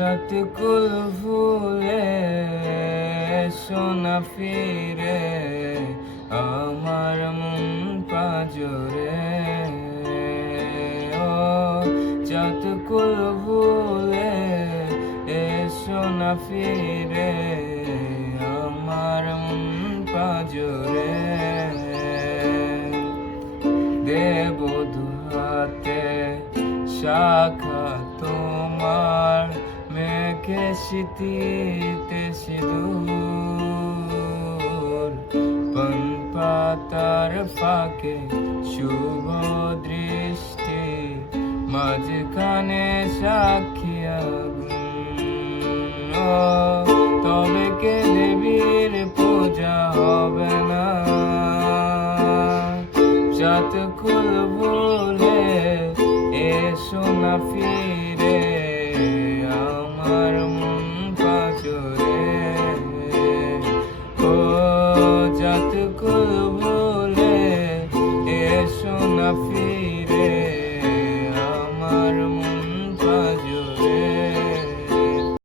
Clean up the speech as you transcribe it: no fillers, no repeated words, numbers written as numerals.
যতকুল ভুলে সোনা ফিরে আমার মন পাজরে। ও যতকুল ভুলে সোনা ফিরে আমার মন পাজরে। দেব দুহাতে শাখা তোমার মেঘে শীতিতে সিঁদুর পান পাতার ফাঁকে শুভ দৃষ্টি মাঝখানে সাক্ষী আগুন। ও তবে কে দেবীর পূজা হবে না যতকুল ভুলে সোনা ফিরে আমার মন পাজরে। ও যতকুল